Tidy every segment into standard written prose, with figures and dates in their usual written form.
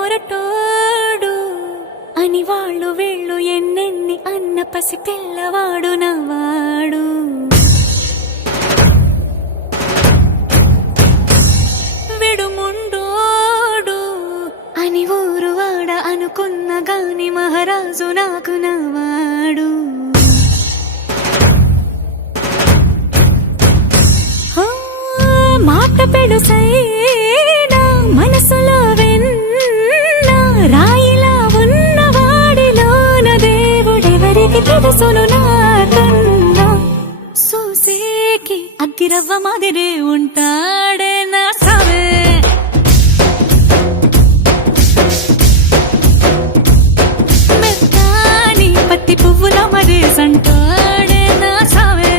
మొరటోడు అని వాళ్ళు వీళ్ళు ఎన్నెన్ని అన్న పసి పిల్లవాడు నవ్వాడు. విడుముండోడు అని ఊరు వాడ అనుకున్న గాని మహారాజు నాకు నవ్వాడు. మాట పెడుసైనా మనసులో వెన్న రాయిలా ఉన్నవాడిలోన దేవుడెవరికి తెలుసును నాకన్నా. సూసేకి అగ్గిరవ్వ మాదిరి ఉంటాడే నా సావే. మెత్తాని పత్తి పువ్వుల మరి సంటాడే నా సావే.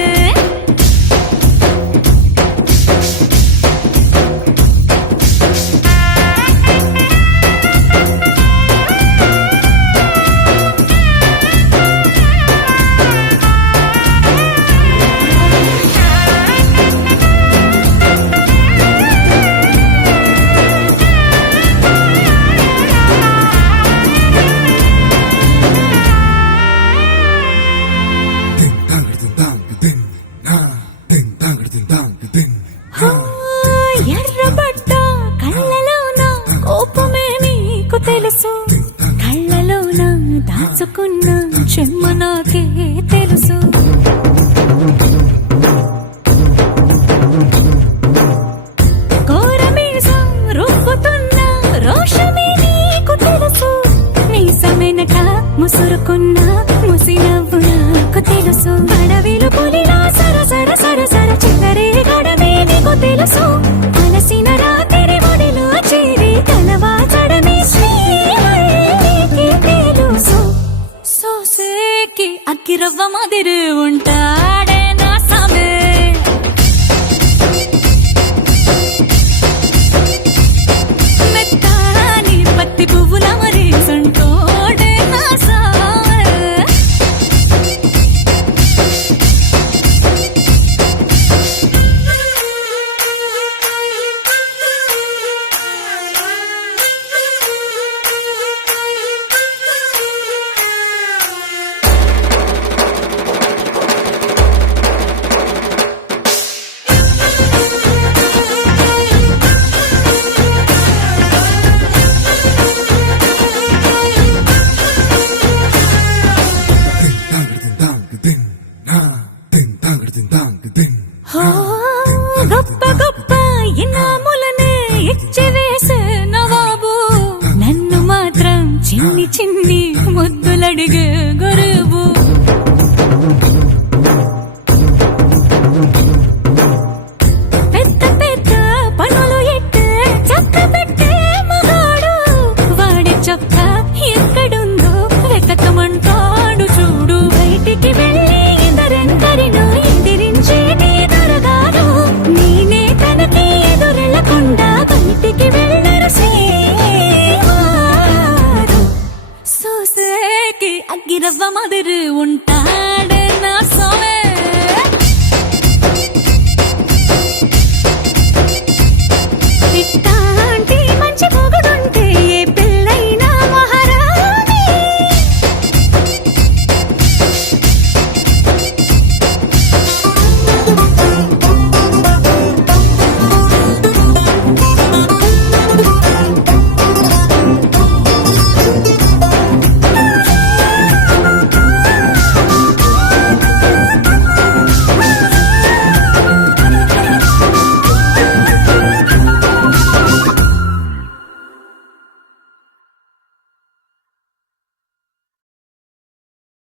ఎర్రబడ్డ కళ్ళలోన కోపమే నీకు తెలుసు, కళ్ళలోన దాచుకున్న చెమ్మ నాకే తెలుసు. కోరమీసం రుబ్బుతున్న రోషమే నీకు తెలుసు, మీసమెనక ముసురుకున్న ముసినవ్వు నాకు తెలుసు. అడవిలు పులిలా సరసర సరసర చిల్లరే గడమే నీకు తెలుసు, అలసిన రాత్రి ఒడిలో చేరి తలవాచడమే శ్రీకి తెలుసు. సోసేకి అగ్గిరవ్వ మాదిరి ఉంటాడే నా సామే. మెత్తాని పత్తి పువ్వుల మరి సంటోడే నా సామే. గొప్ప గొప్ప ఇనాములనే ఇచ్చి వేసే నవాబు, నన్ను మాత్రం చిన్ని చిన్ని ముద్దులడిగే గరువు. పెద్ద పెద్ద పనులు ఎట్టే చక్క పెట్టే మగాడు, వాడి చొక్క ఎక్కడుందో వెతకమంటాడు చూడు. బయటికి వెళ్ళి ఇద్దరెందరినో ఎదిరించేటి దొరగాడు, నేనే తనకి ఎదురెళ్ళకుండా బయటికి వెళ్ళరు శ్రీవారు. సోసేకి అగ్గిరవ్వ మాదిరి ఉంటాడే నా సోమే. ఇట్టాంటి మంచి పొగడుంటే